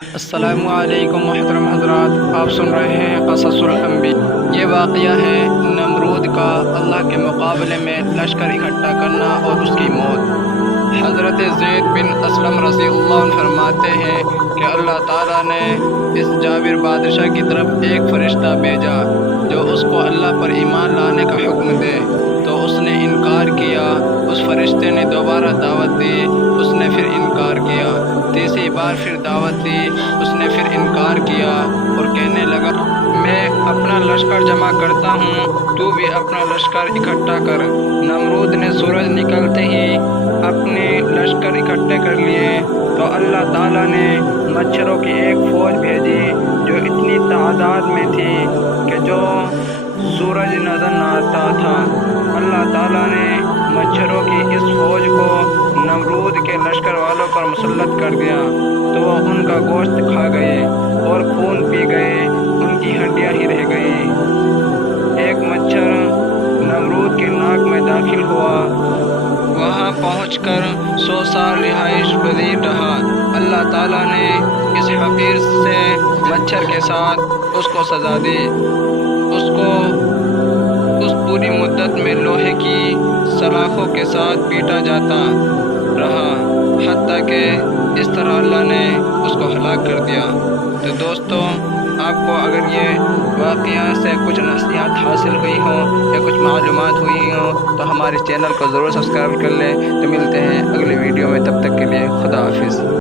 السلام علیکم محترم حضرات، آپ سن رہے ہیں قصص الانبیاء۔ یہ واقعہ ہے نمرود کا اللہ کے مقابلے میں لشکر اکٹھا کرنا اور اس کی موت۔ حضرت زید بن اسلم رضی اللہ عنہ فرماتے ہیں کہ اللہ تعالیٰ نے اس جابر بادشاہ کی طرف ایک فرشتہ بھیجا جو اس کو اللہ پر ایمان لانے کا حکم دے، تو اس نے انکار کیا۔ اس فرشتے نے دوبارہ دعوت دی، اس نے پھر انکار کیا۔ تیسری بار پھر دعوت دی، اس نے پھر انکار کیا اور کہنے لگا میں اپنا لشکر جمع کرتا ہوں، تو بھی اپنا لشکر اکٹھا کر۔ نمرود نے سورج نکلتے ہی اپنے لشکر اکٹھے کر لیے تو اللہ تعالیٰ نے مچھروں کی ایک فوج بھیجی جو اتنی تعداد میں تھی کہ جو سورج نظر نہ آتا تھا۔ اللہ تعالیٰ نے مچھروں کی اس فوج کو نمرود کے لشکر والوں پر مسلط کر دیا تو وہ ان کا گوشت کھا گئے اور خون پی گئے، ان کی ہڈیاں ہی رہ گئیں۔ ایک مچھر نمرود کے ناک میں داخل ہوا، وہاں پہنچ کر 100 سال رہائش پذیر رہا۔ اللہ تعالیٰ نے اس حقیر سے مچھر کے ساتھ اس کو سزا دی، اس کو اس پوری مدت میں لوہے کی سلاخوں کے ساتھ پیٹا جاتا رہا، حتیٰ کہ اس طرح اللہ نے اس کو ہلاک کر دیا۔ تو دوستو، آپ کو اگر یہ واقعہ سے کچھ نصیحت حاصل ہوئی ہو یا کچھ معلومات ہوئی ہوں تو ہمارے چینل کو ضرور سبسکرائب کر لیں۔ تو ملتے ہیں اگلے ویڈیو میں، تب تک کے لیے خدا حافظ۔